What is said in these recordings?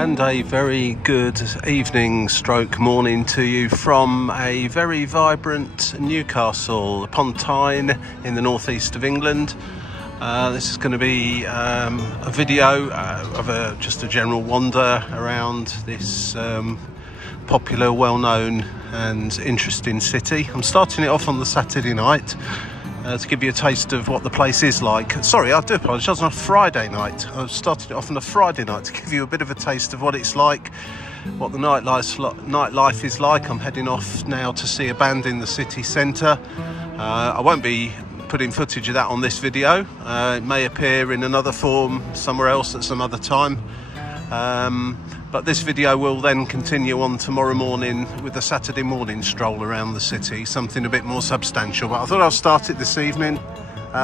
And a very good evening stroke morning to you from a very vibrant Newcastle upon Tyne in the northeast of England. This is going to be a video of just a general wander around this popular, well-known and interesting city. I'm starting it off on the Saturday night to give you a taste of what the place is like. Sorry, I do apologise, on a Friday night. I've started it off on a Friday night to give you a bit of a taste of what it's like, what the nightlife is like. I'm heading off now to see a band in the city centre. I won't be putting footage of that on this video. It may appear in another form somewhere else at some other time. But this video will then continue on tomorrow morning with a Saturday morning stroll around the city, something a bit more substantial. But I thought I'll start it this evening.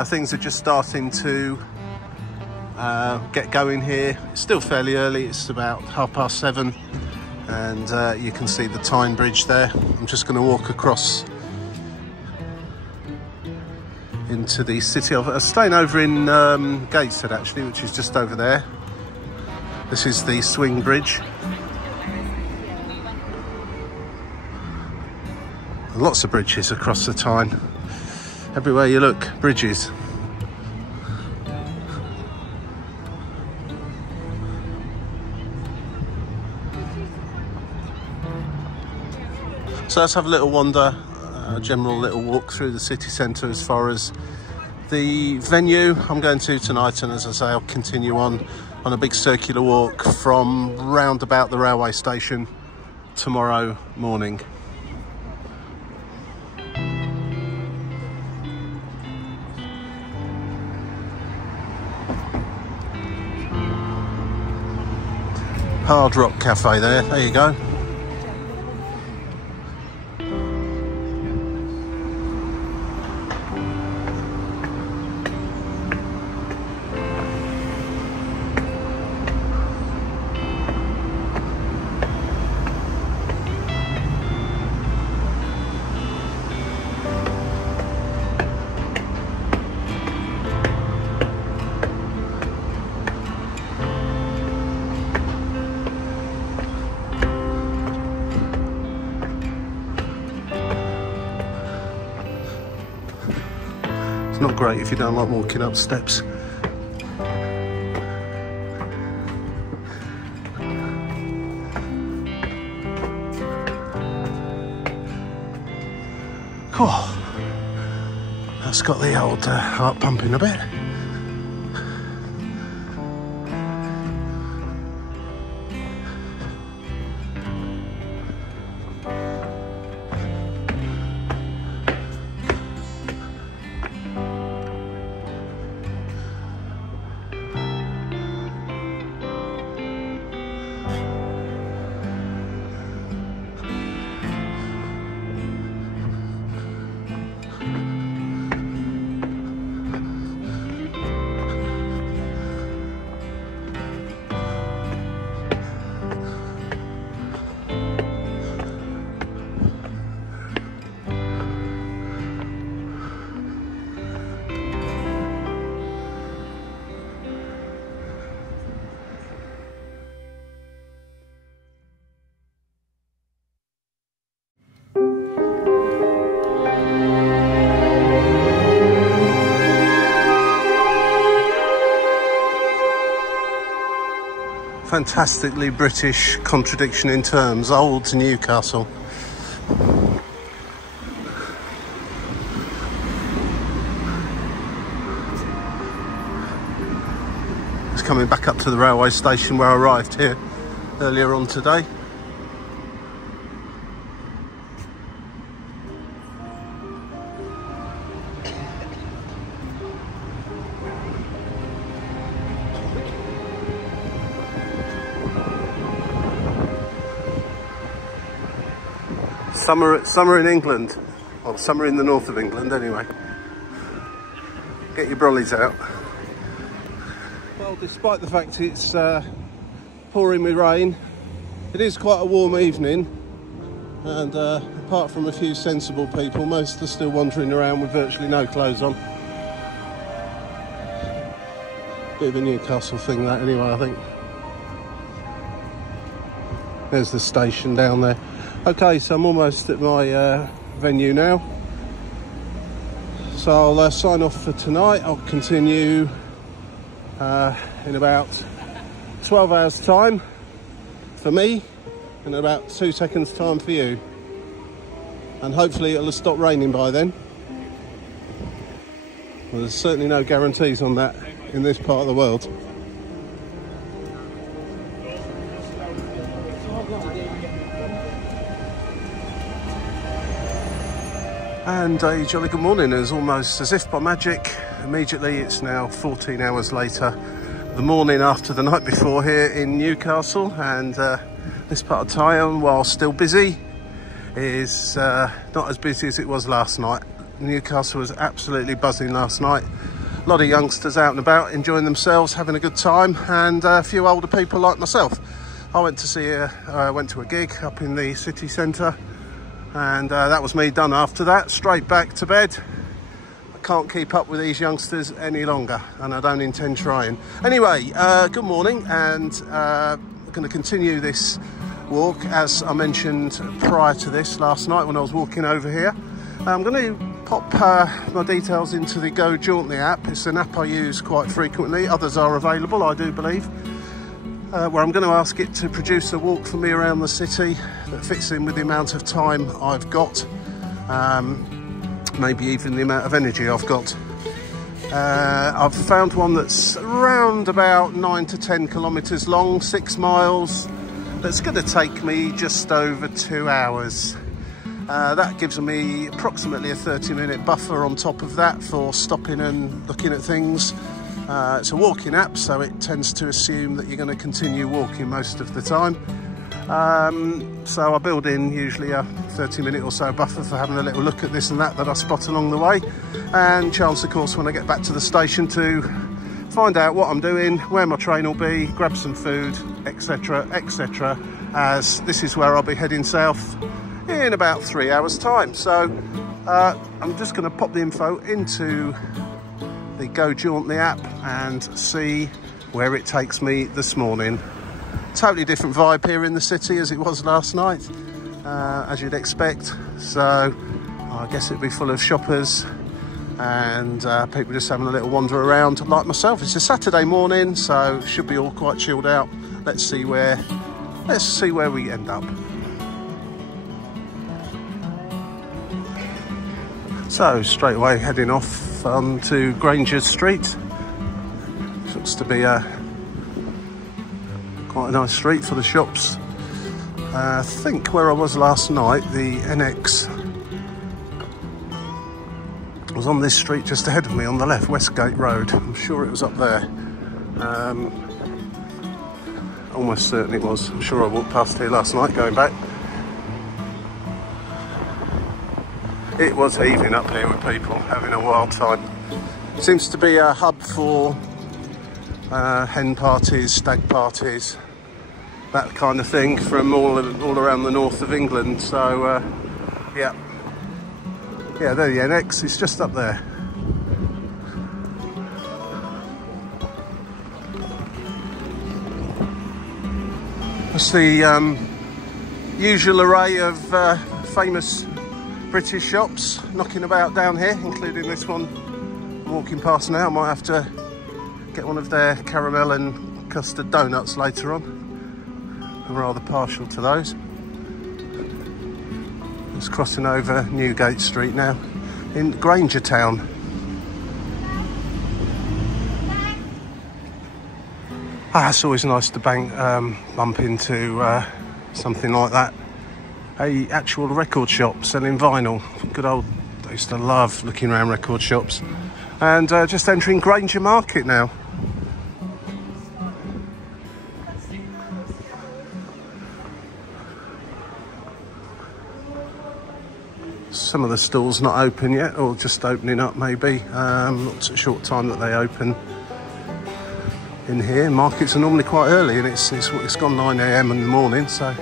Things are just starting to get going here. It's still fairly early, it's about 7:30, and you can see the Tyne Bridge there. I'm just going to walk across into the city. I'm staying over in gateshead actually, which is just over there. This is the swing bridge. Lots of bridges across the Tyne. Everywhere you look, bridges. So let's have a little wander, a general little walk through the city centre as far as the venue I'm going to tonight, and as I say, I'll continue on a big circular walk from round about the railway station tomorrow morning. Hard Rock Cafe there you go. It's not great if you don't like walking up steps. Cool. That's got the old heart pumping a bit. Fantastically British contradiction in terms, old Newcastle. Just coming back up to the railway station where I arrived here earlier on today. Summer in England, or summer in the north of England anyway. Get your brollies out. Well, despite the fact it's pouring with rain, it is quite a warm evening, and apart from a few sensible people, most are still wandering around with virtually no clothes on. Bit of a Newcastle thing that anyway, I think. There's the station down there. Okay, so I'm almost at my venue now. So I'll sign off for tonight. I'll continue in about 12 hours time for me and about 2 seconds time for you. And hopefully it'll have stopped raining by then. Well, there's certainly no guarantees on that in this part of the world. And a jolly good morning. It's almost as if by magic, immediately it's now 14 hours later, the morning after the night before here in Newcastle, and this part of Tyne, while still busy, is not as busy as it was last night. Newcastle was absolutely buzzing last night. A lot of youngsters out and about enjoying themselves, having a good time, and a few older people like myself. I went to a gig up in the city centre, and that was me done after that, straight back to bed. I can't keep up with these youngsters any longer, and I don't intend trying. Anyway, good morning, and I'm going to continue this walk as I mentioned prior to this last night when I was walking over here. I'm going to pop my details into the gnjuːkä:səl app. It's an app I use quite frequently. Others are available, I do believe. Where I'm going to ask it to produce a walk for me around the city that fits in with the amount of time I've got, maybe even the amount of energy I've got. I've found one that's around about 9 to 10 kilometres long, 6 miles, that's going to take me just over 2 hours. That gives me approximately a 30-minute buffer on top of that for stopping and looking at things. It's a walking app, so it tends to assume that you're going to continue walking most of the time. So I build in usually a 30-minute or so buffer for having a little look at this and that I spot along the way. And chance, of course, when I get back to the station to find out what I'm doing, where my train will be, grab some food, etc, etc, as this is where I'll be heading south in about 3 hours' time. So I'm just going to pop the info into the gnjuːkä:səl app and see where it takes me this morning. Totally different vibe here in the city as it was last night, as you'd expect. So I guess it'd be full of shoppers and people just having a little wander around like myself. It's a Saturday morning, so should be all quite chilled out. Let's see where we end up. So straight away heading off to Granger Street. Looks to be quite a nice street for the shops. I think where I was last night, the NX was on this street just ahead of me on the left, Westgate Road. I'm sure it was up there. Almost certainly was. I'm sure I walked past here last night going back. It was heaving up here with people having a wild time. Seems to be a hub for hen parties, stag parties, that kind of thing from all around the north of England. So yeah, there the NX is just up there. It's the usual array of famous British shops knocking about down here, including this one I'm walking past now. I might have to get one of their caramel and custard donuts later on. I'm rather partial to those. Just crossing over Newgate Street now in Granger Town. It's always nice to bump into something like that. A actual record shop selling vinyl. Good old, I used to love looking around record shops. And just entering Granger Market now. Some of the stalls not open yet, or just opening up maybe. Not a short time that they open in here. Markets are normally quite early, and it's gone 9 AM in the morning, so.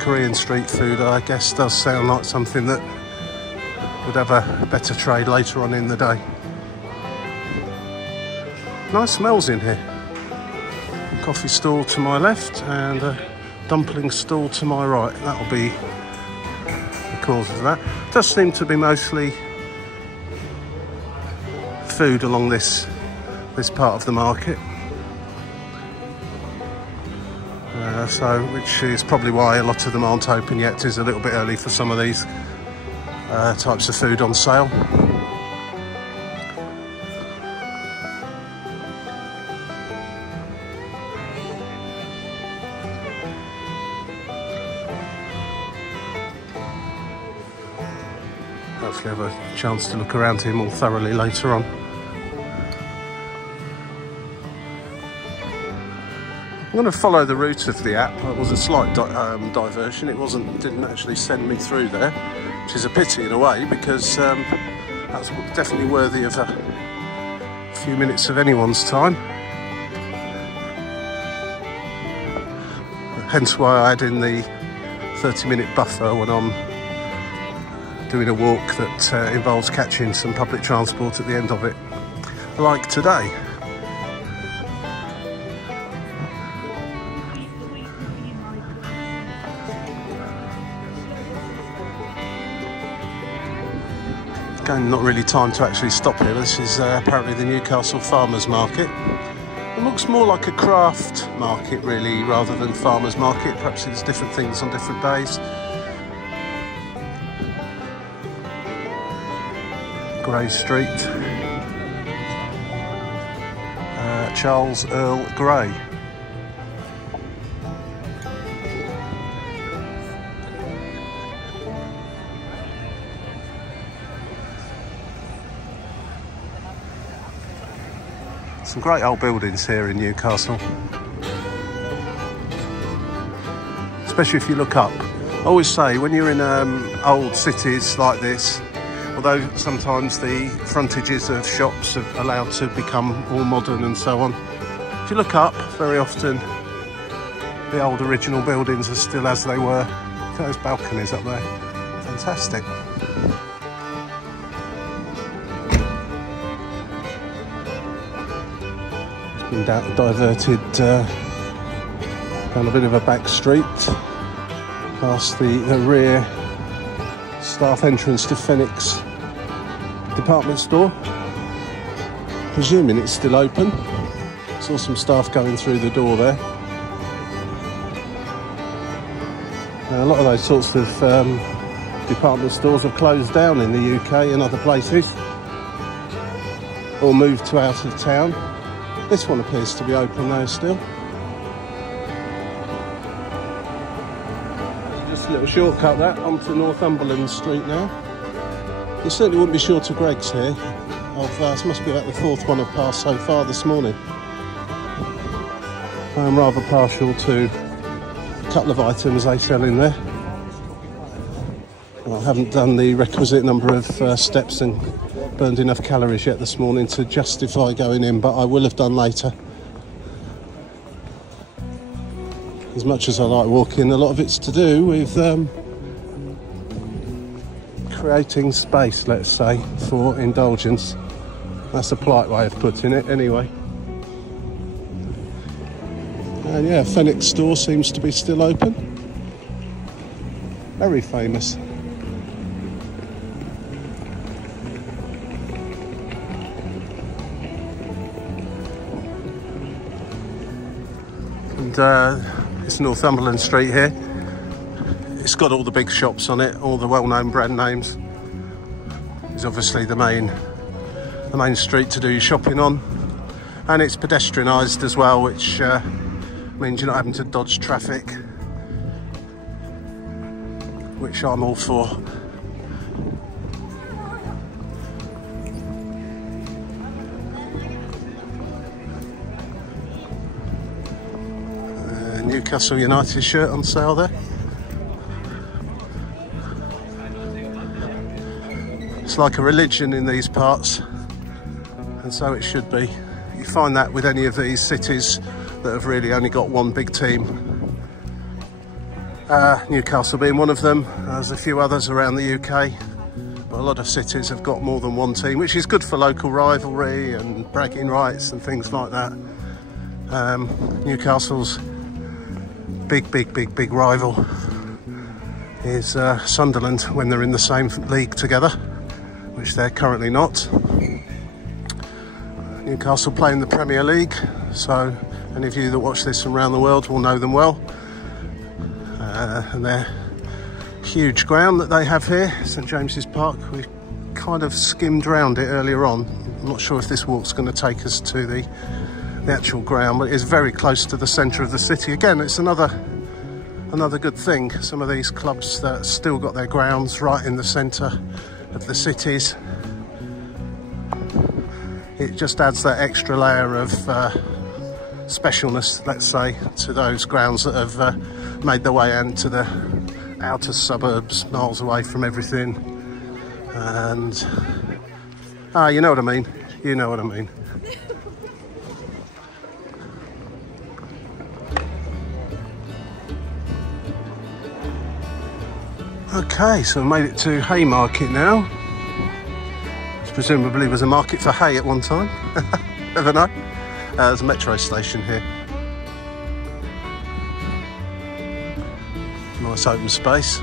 Korean street food, I guess, does sound like something that would have a better trade later on in the day. Nice smells in here. coffee stall to my left and a dumpling stall to my right. That'll be the cause of that. It does seem to be mostly food along this part of the market. Which is probably why a lot of them aren't open yet. It is a little bit early for some of these types of food on sale. Hopefully have a chance to look around here more thoroughly later on. I'm going to follow the route of the app. It was a slight diversion. It didn't actually send me through there, which is a pity in a way, because that's definitely worthy of a few minutes of anyone's time. Hence why I add in the 30-minute buffer when I'm doing a walk that involves catching some public transport at the end of it, like today. Again, not really time to actually stop here. This is apparently the Newcastle Farmers Market. It looks more like a craft market really, rather than farmers market. Perhaps it's different things on different days. Grey Street. Charles Earl Grey. Some great old buildings here in Newcastle, especially if you look up. I always say when you're in old cities like this, although sometimes the frontages of shops are allowed to become all modern and so on, if you look up, very often the old original buildings are still as they were. Look at those balconies up there, fantastic. Been diverted down a bit of a back street past the rear staff entrance to Phoenix department store, presuming it's still open. Saw some staff going through the door there. Now, a lot of those sorts of department stores have closed down in the UK and other places, or moved to out of town. This one appears to be open though still. Just a little shortcut that onto Northumberland Street now. You certainly wouldn't be short of Greggs here. This must be about the fourth one I've passed so far this morning. I'm rather partial to a couple of items they sell in there. I haven't done the requisite number of steps and burned enough calories yet this morning to justify going in, but I will have done later. As much as I like walking, a lot of it's to do with creating space, let's say, for indulgence. That's a polite way of putting it anyway. And yeah, Phoenix store seems to be still open. Very famous. It's Northumberland Street here. It's got all the big shops on it, all the well-known brand names. It's obviously the main street to do your shopping on, and it's pedestrianised as well, which means you're not having to dodge traffic, which I'm all for. Newcastle United shirt on sale there. It's like a religion in these parts, and so it should be. You find that with any of these cities that have really only got one big team. Newcastle being one of them. There's a few others around the UK, but a lot of cities have got more than one team, which is good for local rivalry and bragging rights and things like that. Newcastle's big rival is Sunderland when they're in the same league together, which they're currently not. Newcastle play in the Premier League, so any of you that watch this from around the world will know them well. And their huge ground that they have here, St James's Park, we kind of skimmed around it earlier on. I'm not sure if this walk's going to take us to the actual ground, but it is very close to the centre of the city. Again, it's another good thing. Some of these clubs that still got their grounds right in the centre of the cities. It just adds that extra layer of specialness, let's say, to those grounds that have made their way into the outer suburbs, miles away from everything. And you know what I mean. You know what I mean. Okay, so we made it to Haymarket now. Which presumably was a market for hay at one time. Never know. There's a metro station here. Nice open space.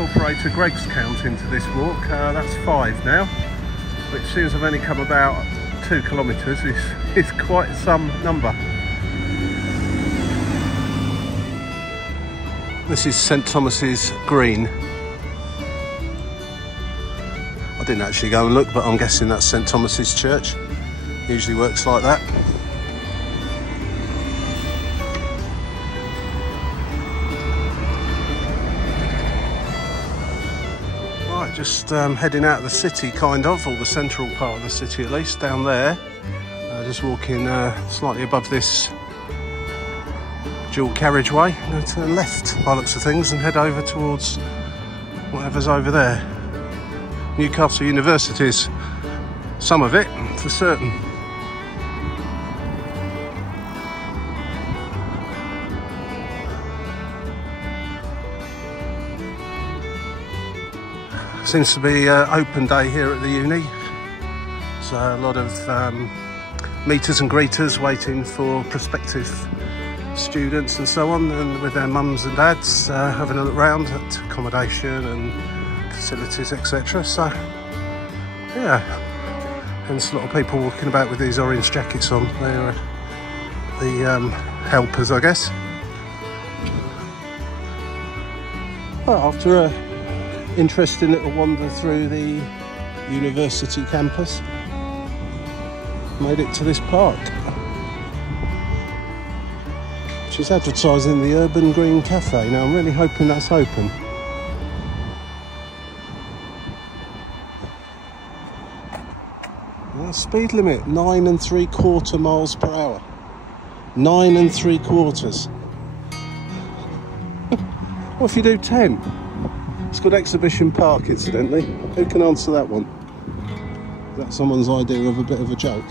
Incorporate a Greg's count into this walk. That's 5 now, which seems I've only come about 2 kilometres. It's quite some number. This is St Thomas's Green. I didn't actually go and look, but I'm guessing that's St Thomas's Church. Usually works like that. Just heading out of the city, kind of, or the central part of the city at least, down there. Just walking slightly above this dual carriageway. Go to the left by the looks of things and head over towards whatever's over there. Newcastle University's some of it, for certain. Seems to be open day here at the uni, so a lot of meeters and greeters waiting for prospective students and so on, and with their mums and dads having a look round at accommodation and facilities, etc. So yeah, hence a lot of people walking about with these orange jackets on. They're the helpers, I guess. Well, after a interesting little wander through the university campus, made it to this park, which is advertising the Urban Green Cafe. Now I'm really hoping that's open. Speed limit 9 3/4 miles per hour. 9 3/4. What if you do 10? It's called Exhibition Park, incidentally. Who can answer that one? Is that someone's idea of a bit of a joke?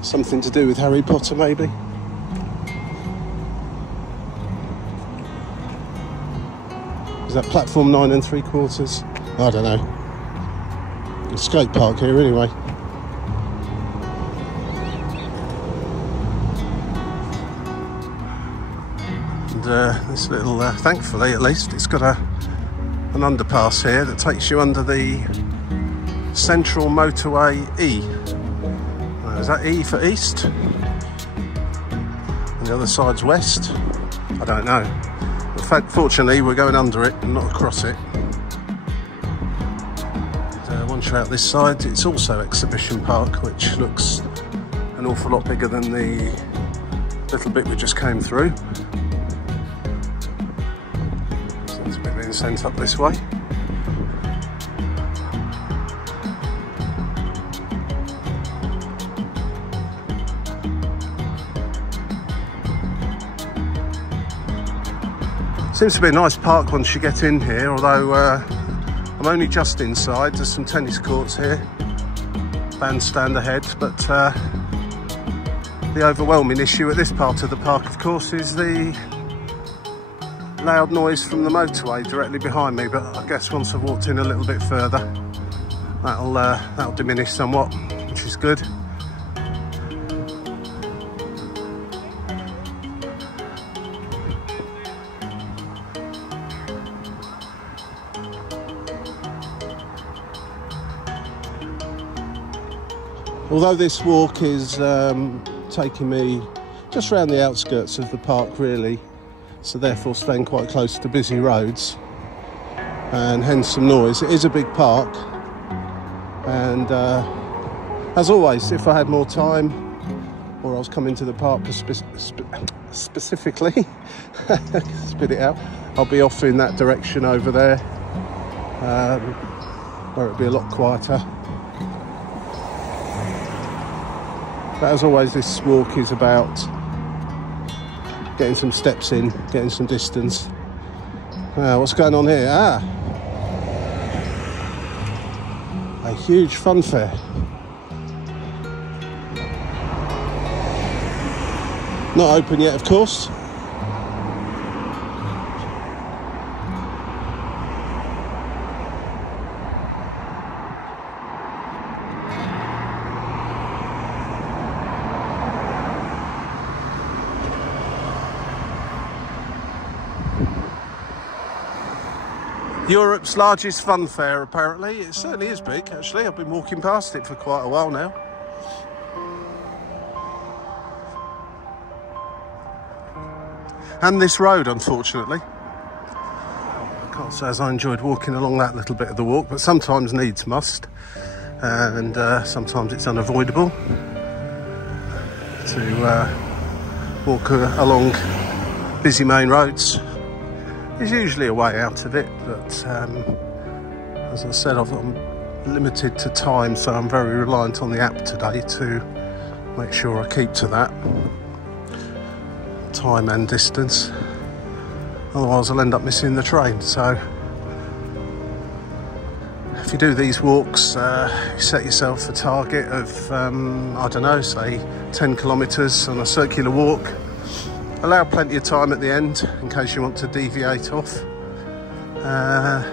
Something to do with Harry Potter, maybe? Is that platform 9 3/4? I don't know. It's a skate park here, anyway. This little, thankfully at least, it's got an underpass here that takes you under the Central Motorway E. Is that E for east? And the other side's west? I don't know. In fact, fortunately, we're going under it and not across it. And, once you're out this side, it's also Exhibition Park, which looks an awful lot bigger than the little bit we just came through. Seems to be being sent up this way. Seems to be a nice park once you get in here, although I'm only just inside. There's some tennis courts here, bandstand ahead, but the overwhelming issue at this part of the park, of course, is the loud noise from the motorway directly behind me. But I guess once I've walked in a little bit further, that'll diminish somewhat, which is good. Although this walk is taking me just around the outskirts of the park really, so therefore staying quite close to busy roads and hence some noise, it is a big park, and as always, if I had more time or I was coming to the park specifically, spit it out, I'll be off in that direction over there where it'll be a lot quieter. But as always, this walk is about getting some steps in, getting some distance. What's going on here? A huge fun fair. Not open yet, of course. Europe's largest fun fair, apparently. It certainly is big, actually. I've been walking past it for quite a while now. And this road, unfortunately. I can't say as I enjoyed walking along that little bit of the walk, but sometimes needs must. And sometimes it's unavoidable to walk along busy main roads. There's usually a way out of it, but as I said, I'm limited to time, so I'm very reliant on the app today to make sure I keep to that time and distance. Otherwise I'll end up missing the train. So if you do these walks, you set yourself a target of I don't know, say 10 kilometres on a circular walk. Allow plenty of time at the end in case you want to deviate off, and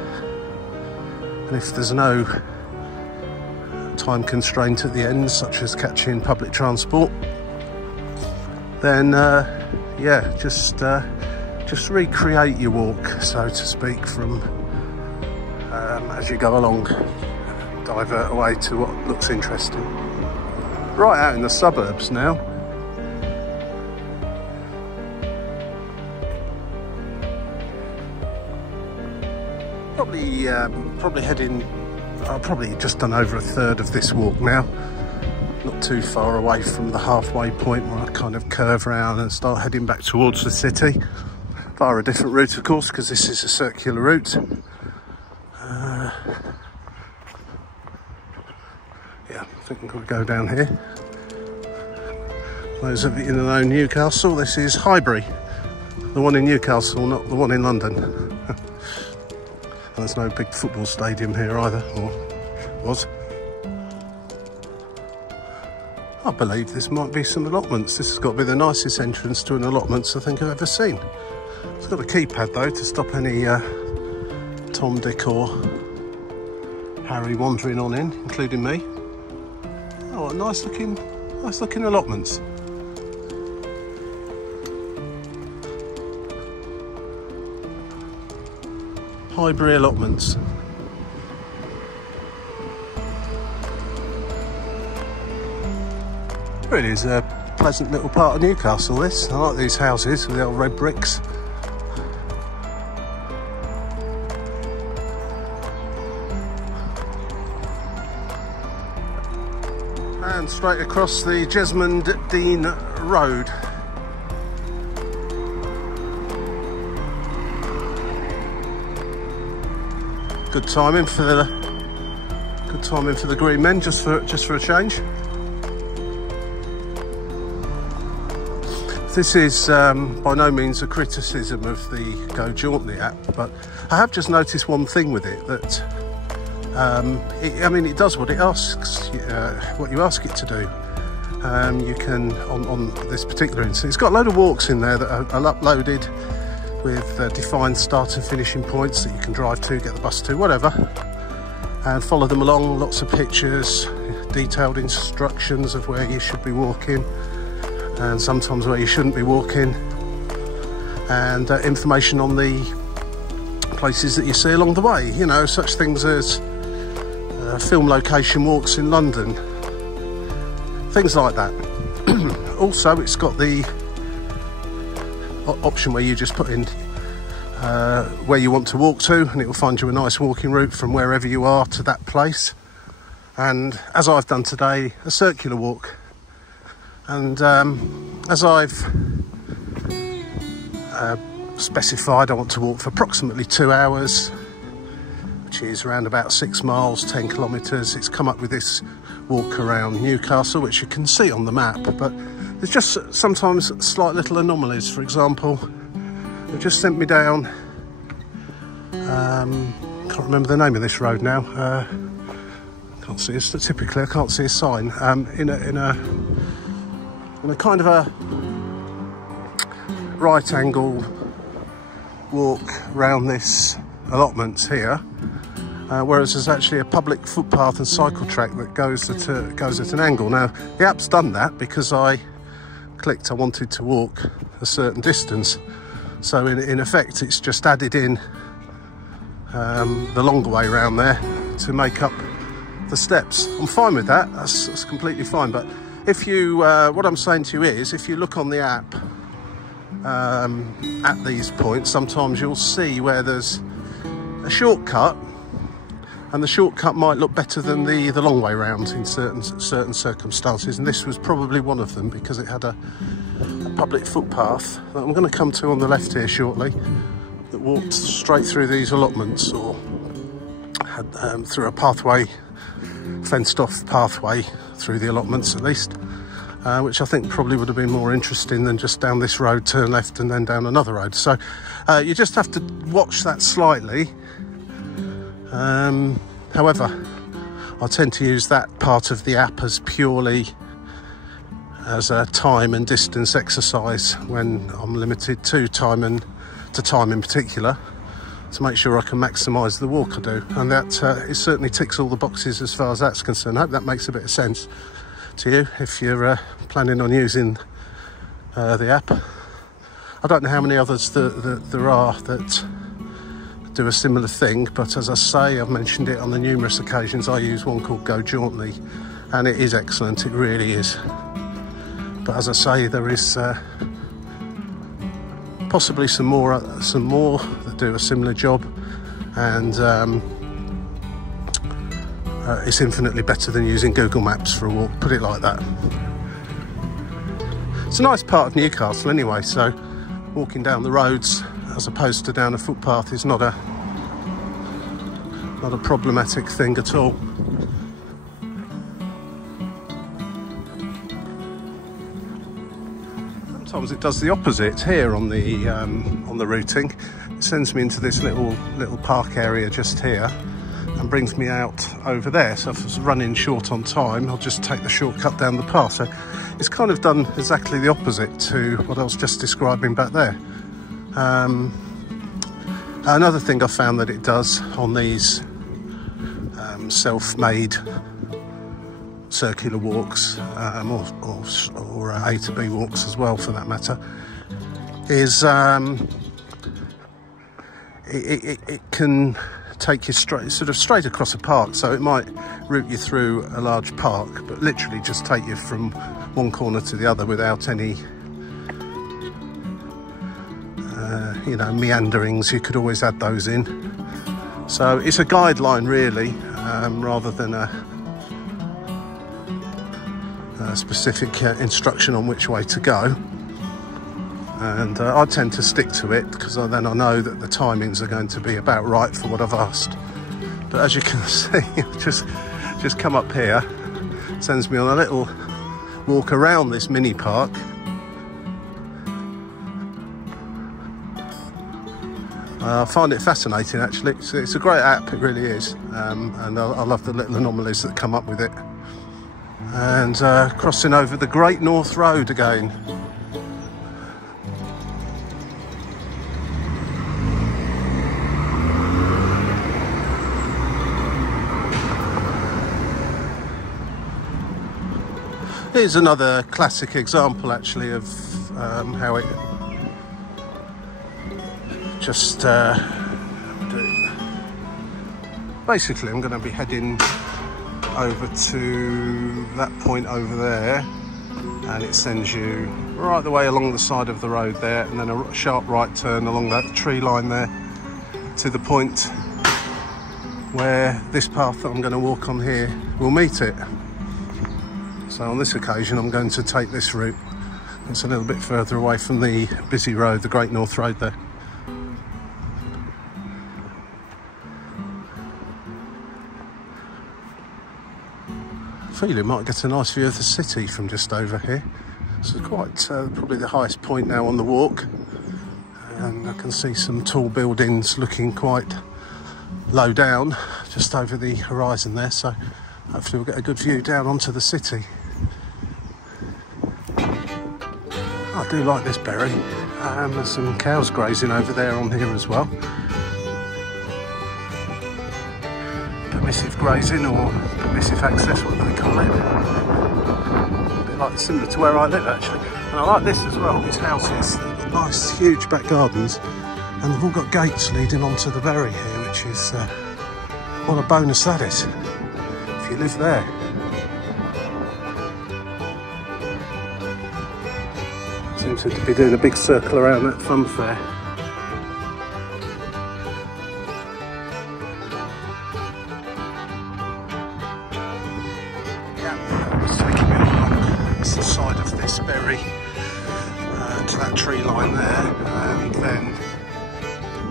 if there's no time constraint at the end, such as catching public transport, then yeah, just recreate your walk, so to speak, from as you go along, divert away to what looks interesting. Right out in the suburbs now. Probably heading, I've probably just done over a third of this walk now. Not too far away from the halfway point where I kind of curve around and start heading back towards the city. Via a different route, of course, because this is a circular route. Yeah, I think we'll go down here. Those of you that know Newcastle, this is Highbury. The one in Newcastle, not the one in London. There's no big football stadium here either, or was. I believe this might be some allotments. This has got to be the nicest entrance to an allotments I think I've ever seen. It's got a keypad though to stop any Tom, Dick or Harry wandering on in, including me. Oh, what nice looking allotments. Highbury allotments. It is a pleasant little part of Newcastle, this. I like these houses with the old red bricks. And straight across the Jesmond Dean Road. Good timing for the green men, just for a change. This is by no means a criticism of the Go Jauntly app, but I have just noticed one thing with it, that it does what it asks, what you ask it to do. You can, on this particular instance, it's got a load of walks in there that are uploaded with defined start and finishing points that you can drive to, get the bus to, whatever, and follow them along. Lots of pictures, detailed instructions of where you should be walking, and sometimes where you shouldn't be walking, and information on the places that you see along the way, you know, such things as film location walks in London, things like that. Also, it's got the option where you just put in where you want to walk to, and it will find you a nice walking route from wherever you are to that place. And as I've done today, a circular walk. And as I've specified, I want to walk for approximately 2 hours, which is around about 6 miles, 10 kilometres. It's come up with this walk around Newcastle, which you can see on the map, but there's just sometimes slight little anomalies. For example, they've just sent me down, can't remember the name of this road now, can't see it, typically I can't see a sign, in a kind of a right angle walk round this allotment here, whereas there's actually a public footpath and cycle track that goes at an angle. Now the app's done that because I clicked I wanted to walk a certain distance, so in effect it's just added in the longer way around there to make up the steps. I'm fine with that, that's completely fine. But if you what I'm saying to you is, if you look on the app at these points, sometimes you'll see where there's a shortcut, and the shortcut might look better than the long way round in certain circumstances, and this was probably one of them, because it had a public footpath that I'm going to come to on the left here shortly, that walked straight through these allotments, or had through a pathway, fenced off pathway through the allotments at least, which I think probably would have been more interesting than just down this road, turn left and then down another road. So you just have to watch that slightly. However, I tend to use that part of the app as purely as a time and distance exercise when I'm limited to time in particular, to make sure I can maximise the walk I do. And that it certainly ticks all the boxes as far as that's concerned. I hope that makes a bit of sense to you if you're planning on using the app. I don't know how many others there are that do a similar thing, but as I say, I've mentioned it on the numerous occasions, I use one called Go Jauntly, and it is excellent, it really is. But as I say, there is possibly some more that do a similar job, and it's infinitely better than using Google Maps for a walk, put it like that. It's a nice part of Newcastle anyway, so walking down the roads as opposed to down a footpath is not a problematic thing at all. Sometimes it does the opposite here on the routing. It sends me into this little park area just here and brings me out over there. So if I was running short on time, I'll just take the shortcut down the path. So it's kind of done exactly the opposite to what I was just describing back there. Another thing I found that it does on these self-made circular walks, or A to B walks as well for that matter, is it can take you straight across a park. So it might route you through a large park, but literally just take you from one corner to the other without any meanderings. You could always add those in. So it's a guideline really, rather than specific instruction on which way to go. And I tend to stick to it because then I know that the timings are going to be about right for what I've asked. But as you can see, just come up here, sends me on a little walk around this mini park. I find it fascinating actually. It's a great app, it really is, and I love the little anomalies that come up with it. And crossing over the Great North Road again. Here's another classic example actually of how it just basically I'm going to be heading over to that point over there, and it sends you right the way along the side of the road there, and then a sharp right turn along that tree line there to the point where this path that I'm going to walk on here will meet it. So on this occasion I'm going to take this route. It's a little bit further away from the busy road, the Great North Road there. I feel you might get a nice view of the city from just over here. This is quite probably the highest point now on the walk, and I can see some tall buildings looking quite low down just over the horizon there, so hopefully we'll get a good view down onto the city. I do like this berry. There's some cows grazing over there on here as well. Permissive grazing or permissive access, what do they call it? A bit like similar to where I live actually. And I like this as well, these houses. They've got nice huge back gardens, and they've all got gates leading onto the berry here, which is what a bonus that is if you live there. Seems to be doing a big circle around that fun fair. To that tree line there, and then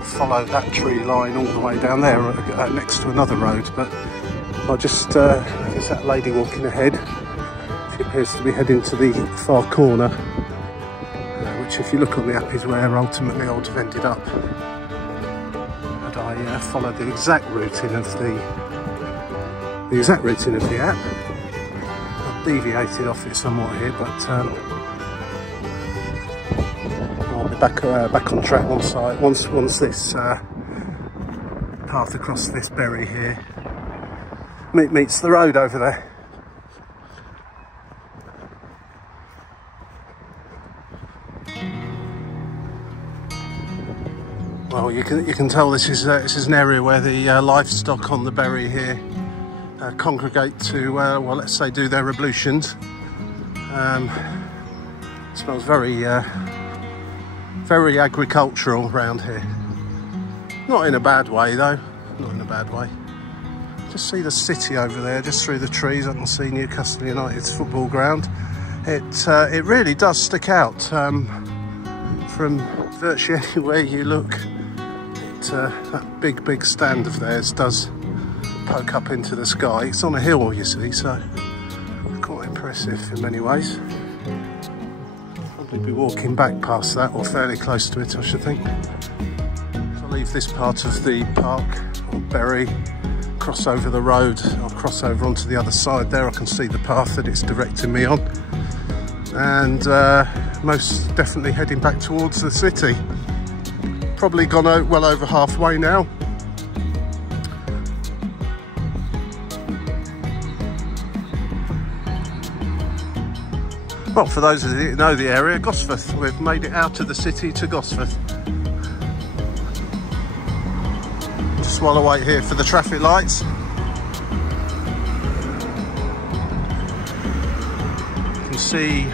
follow that tree line all the way down there next to another road. But I just there's that lady walking ahead. She appears to be heading to the far corner, which if you look on the app is where ultimately I would have ended up. And I followed the exact routing of the app. I've deviated off it somewhat here, but back on track once this path across this berry here meets the road over there. Well, you can tell this is an area where the livestock on the berry here congregate to well, let's say do their ablutions. It smells very agricultural around here. Not in a bad way though, not in a bad way. Just see the city over there, just through the trees I can see Newcastle United's football ground. It really does stick out from virtually anywhere you look. That big stand of theirs does poke up into the sky. It's on a hill, you see, so quite impressive in many ways. Be walking back past that, or fairly close to it I should think. So I'll leave this part of the park, or berry, cross over the road, I'll cross over onto the other side there. I can see the path that it's directing me on, and most definitely heading back towards the city. Probably gone out well over halfway now. Well, for those of you who know the area, Gosforth, we've made it out of the city to Gosforth. Just while I wait here for the traffic lights. You can see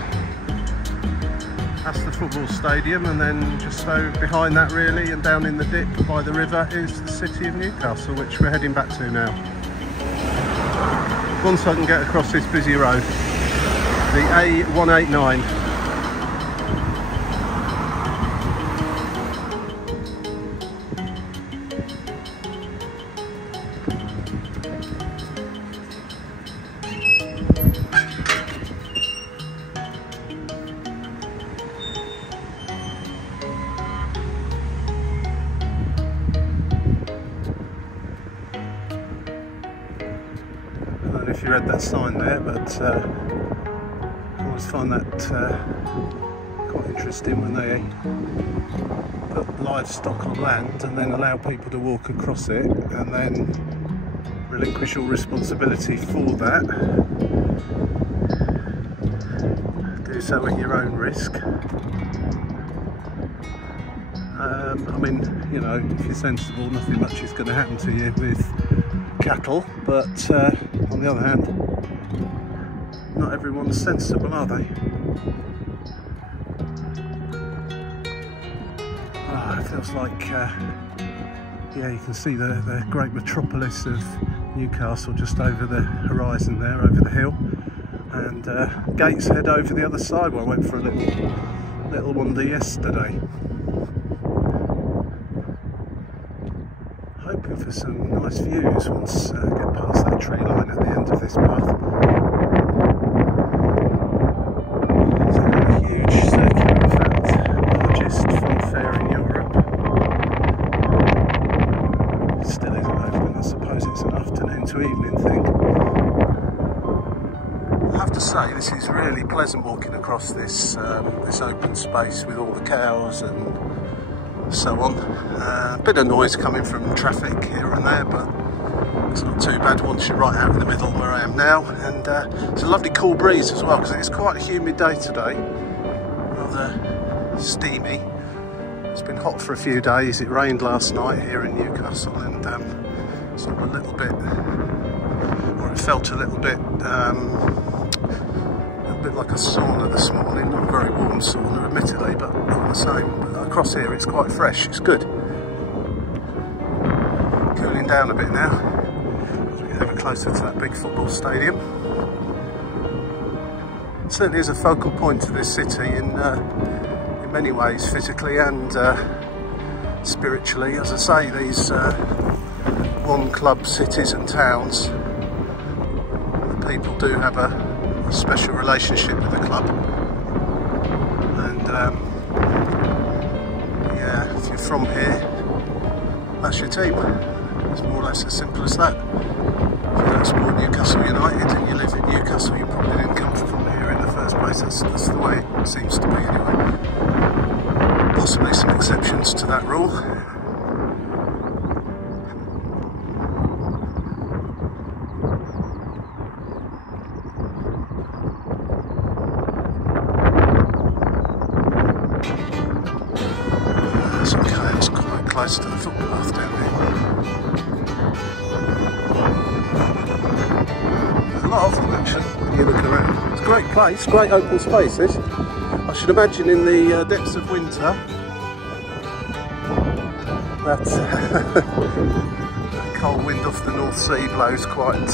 that's the football stadium, and then just so behind that really, and down in the dip by the river, is the city of Newcastle, which we're heading back to now. Once I can get across this busy road. The A189. If you read that sign there, but I always find that quite interesting when they put livestock on land and then allow people to walk across it and then relinquish all responsibility for that. Do so at your own risk. I mean, you know, if you're sensible, nothing much is going to happen to you with cattle, but on the other hand, not everyone's sensible, are they? It feels like, yeah, you can see the great metropolis of Newcastle just over the horizon there, over the hill, and Gateshead over the other side where I went for a little wander yesterday. Hoping for some nice views once I get past that tree line at the end of this path. So a huge circular, in fact, largest fun fair in Europe. It still isn't open. I suppose it's an afternoon to evening thing. I have to say, this is really pleasant walking across this this open space with all the cows and so on. A bit of noise coming from traffic here and there, but it's not too bad once you're right out in the middle where I am now. And it's a lovely cool breeze as well, because it's quite a humid day today, rather steamy. It's been hot for a few days. It rained last night here in Newcastle, and sort of a little bit, or it felt a little bit like a sauna this morning. Not a very warm sauna, admittedly, but not the same. But across here it's quite fresh, it's good. Cooling down a bit now as we get ever closer to that big football stadium. It certainly is a focal point of this city in many ways, physically and spiritually. As I say, these one club cities and towns, the people do have a special relationship with the club, and yeah, if you're from here, that's your team. It's more or less as simple as that. If you don't support Newcastle United and you live in Newcastle, you probably didn't come from here in the first place. That's the way it seems to be anyway. Possibly some exceptions to that rule. Close to the footpath down here. There's a lot of them actually when you're looking around. It's a great place, great open spaces. I should imagine in the depths of winter that cold wind off the North Sea blows quite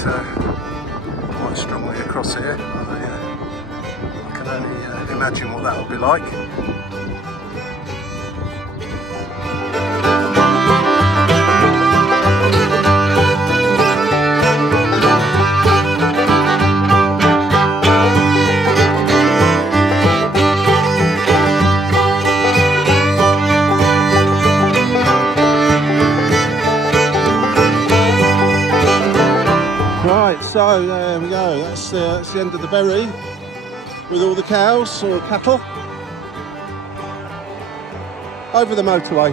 strongly across here. I can only imagine what that will be like. So there we go, that's the end of the berry with all the cows or cattle over the motorway.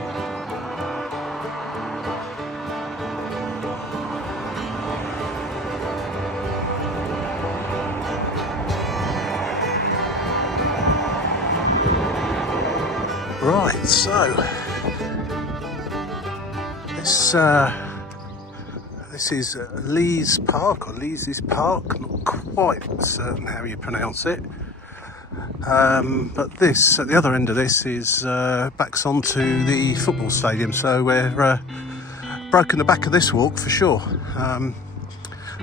Right, so this is Lees Park, or Lees Park, not quite certain how you pronounce it. But this, at the other end of this, is backs onto the football stadium, so we're broken the back of this walk for sure. I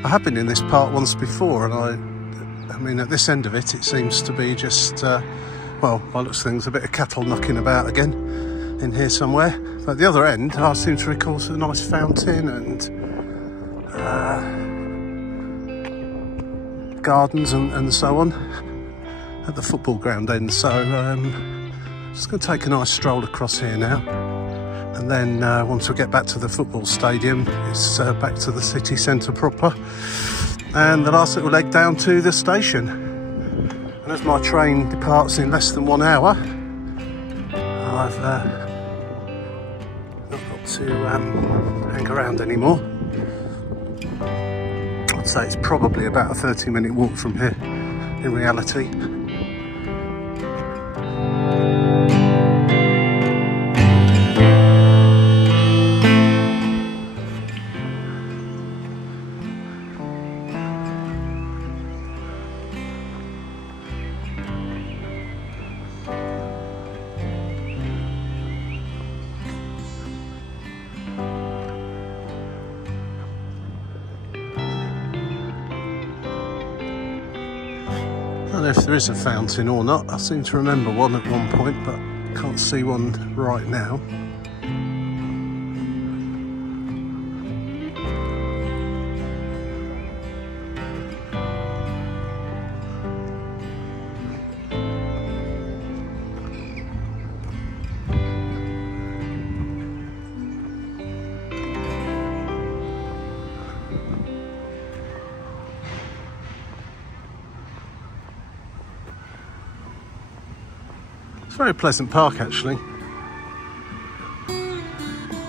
have been in this part once before, and I mean, at this end of it, it seems to be just, well, by looks of things, a bit of cattle knocking about again in here somewhere. But at the other end, I seem to recall a nice fountain and gardens and so on at the football ground end. So just going to take a nice stroll across here now, and then once we get back to the football stadium, it's back to the city centre proper, and the last little leg down to the station. And as my train departs in less than 1 hour, I've not got to hang around anymore. I'd say it's probably about a 30-minute walk from here in reality. I don't know if there is a fountain or not. I seem to remember one at one point, but can't see one right now. Very pleasant park, actually.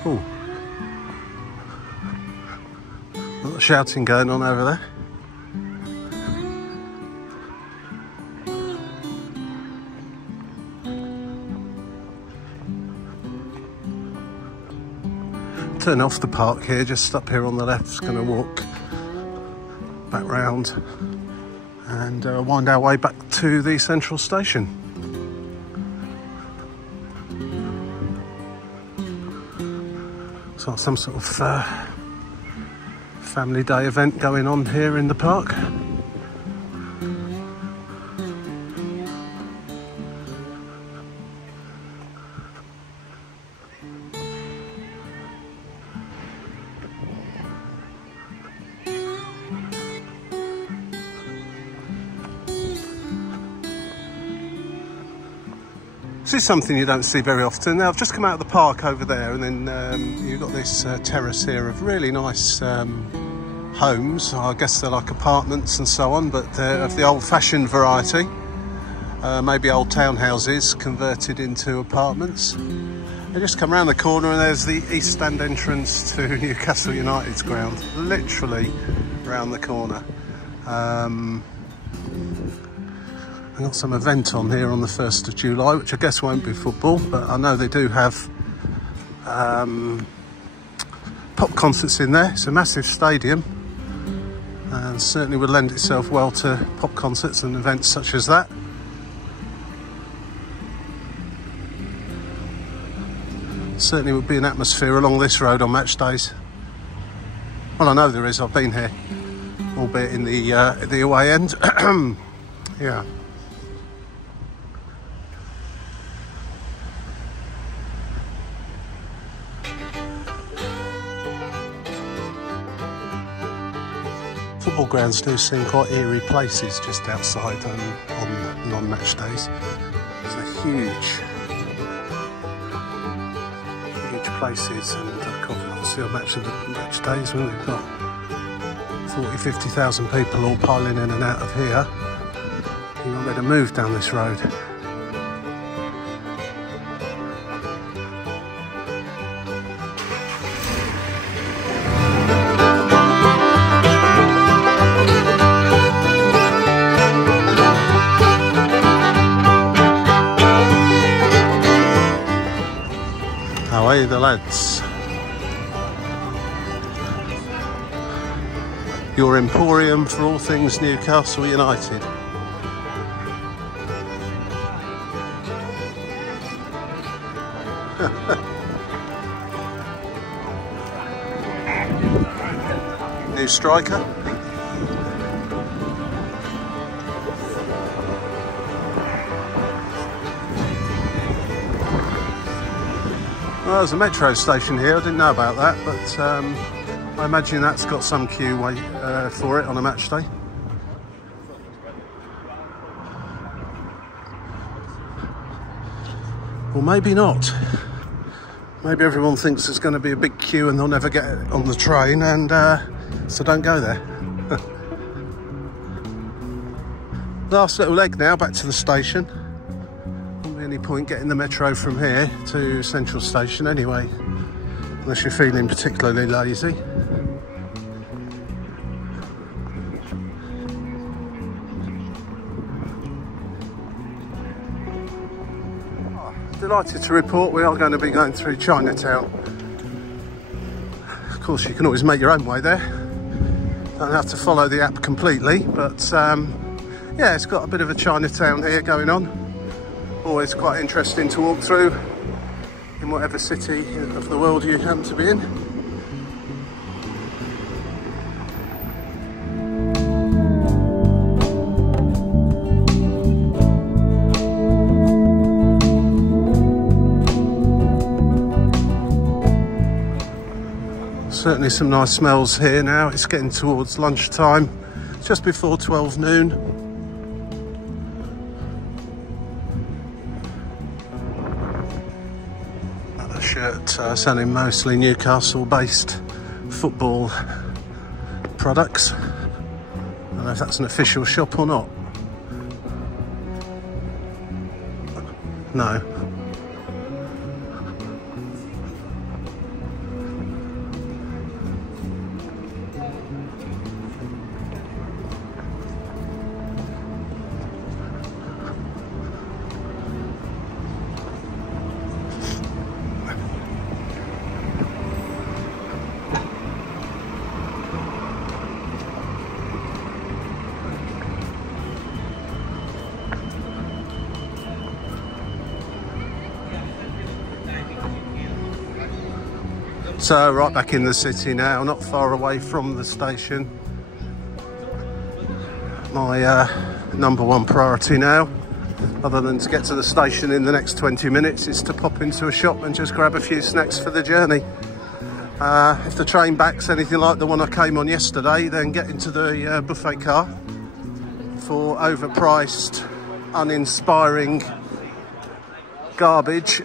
Oh, a lot of shouting going on over there. Turn off the park here, just up here on the left. Just going to walk back round and wind our way back to the central station. It's like some sort of family day event going on here in the park. This is something you don't see very often. Now, I've just come out of the park over there, and then you've got this terrace here of really nice homes. I guess they're like apartments and so on, but they're of the old-fashioned variety. Maybe old townhouses converted into apartments. They just come around the corner and there's the East Stand entrance to Newcastle United's ground, literally round the corner. I've got some event on here on the 1st of July, which I guess won't be football, but I know they do have pop concerts in there. It's a massive stadium and certainly would lend itself well to pop concerts and events such as that. Certainly would be an atmosphere along this road on match days. Well, I know there is, I've been here, albeit in the away end. Yeah. Football grounds do seem quite eerie places just outside on non-match days. There's a huge places, and obviously on match days when we've got 40-50,000 people all piling in and out of here, you're not going to move down this road. Away the lads. Your emporium for all things Newcastle United. New striker. Well, there's a metro station here, I didn't know about that, but I imagine that's got some queue for it on a match day. Or maybe not. Maybe everyone thinks there's going to be a big queue and they'll never get on the train, and so don't go there. Last little leg now, back to the station. Won't be any point getting the metro from here to Central Station anyway, unless you're feeling particularly lazy. Delighted to report we are going to be going through Chinatown. Of course, you can always make your own way there. Don't have to follow the app completely, but yeah, it's got a bit of a Chinatown here going on. Always quite interesting to walk through in whatever city of the world you happen to be in. Certainly some nice smells here now. It's getting towards lunchtime, just before 12 noon. Another shirt selling mostly Newcastle based football products. I don't know if that's an official shop or not. No. So right back in the city now, not far away from the station. My number one priority now, other than to get to the station in the next 20 minutes, is to pop into a shop and just grab a few snacks for the journey. If the train back's anything like the one I came on yesterday, then get into the buffet car for overpriced, uninspiring garbage.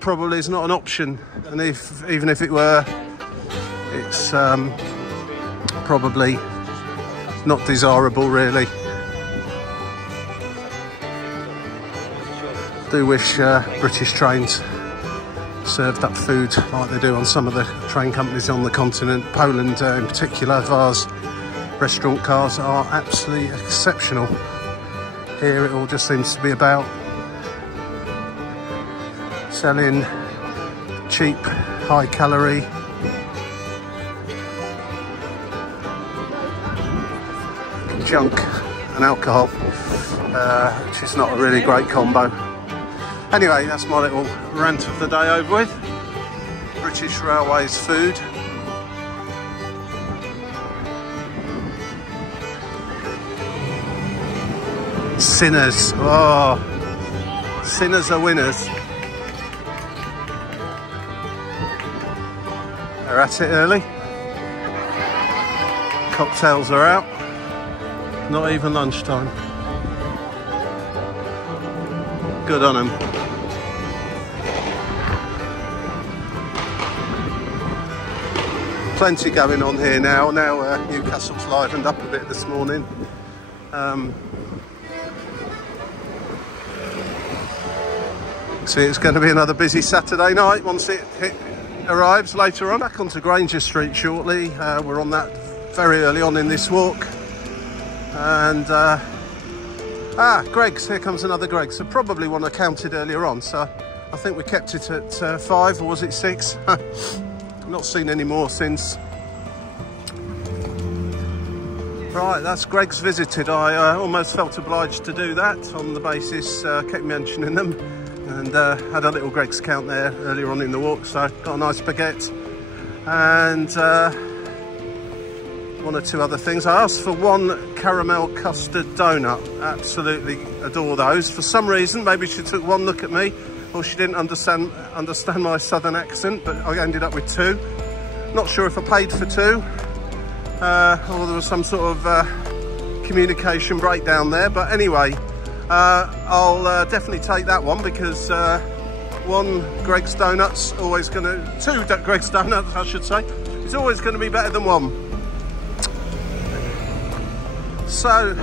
Probably is not an option, and even if it were, it's probably not desirable really. Do wish British trains served up food like they do on some of the train companies on the continent. Poland in particular, Vars restaurant cars are absolutely exceptional. Here it all just seems to be about selling cheap, high calorie junk and alcohol, which is not a really great combo. Anyway, that's my little rant of the day over with. British Railways food. Sinners, oh, sinners are winners. They're at it early. Cocktails are out. Not even lunchtime. Good on them. Plenty going on here now. Now Newcastle's livened up a bit this morning. See, it's going to be another busy Saturday night once it arrives later on. Back onto Granger Street shortly. We're on that very early on in this walk. And Greg's, here comes another Greg's. So probably one I counted earlier on, so I think we kept it at 5, or was it 6? I've not seen any more since. Right, that's Greg's visited. I almost felt obliged to do that on the basis, kept mentioning them, and had a little Greg's count there earlier on in the walk, so got a nice baguette and one or two other things. I asked for one caramel custard donut. Absolutely adore those. For some reason, maybe she took one look at me, or she didn't understand my southern accent, but I ended up with 2. Not sure if I paid for 2 or there was some sort of communication breakdown there, but anyway, I'll definitely take that one because 1 Greggs Donuts always going to 2 Greggs Donuts I should say, it's always going to be better than 1. So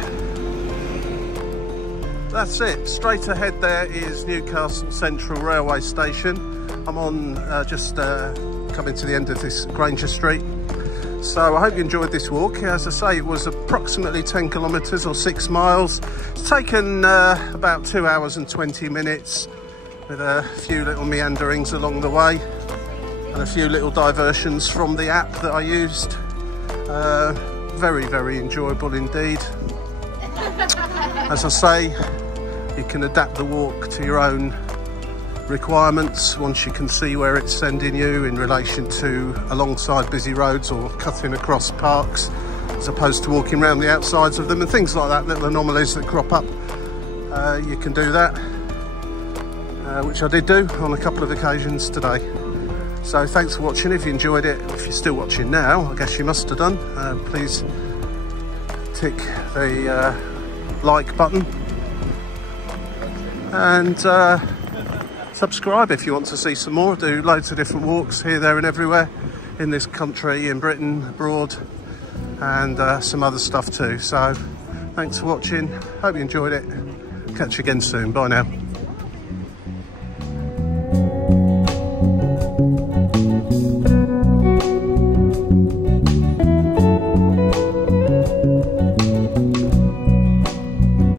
that's it. Straight ahead there is Newcastle Central Railway Station. I'm on just coming to the end of this Granger Street. So I hope you enjoyed this walk. As I say, it was approximately 10 kilometres or 6 miles. It's taken about 2 hours and 20 minutes with a few little meanderings along the way and a few little diversions from the app that I used. Very, very enjoyable indeed. As I say, you can adapt the walk to your own requirements once you can see where it's sending you in relation to alongside busy roads or cutting across parks, as opposed to walking around the outsides of them and things like that, little anomalies that crop up. You can do that, which I did do on a couple of occasions today. So thanks for watching. If you enjoyed it, if you're still watching now, I guess you must have done, please tick the like button and subscribe if you want to see some more. I do loads of different walks here, there and everywhere in this country, in Britain, abroad, and some other stuff too. So thanks for watching, hope you enjoyed it. Catch you again soon. Bye now.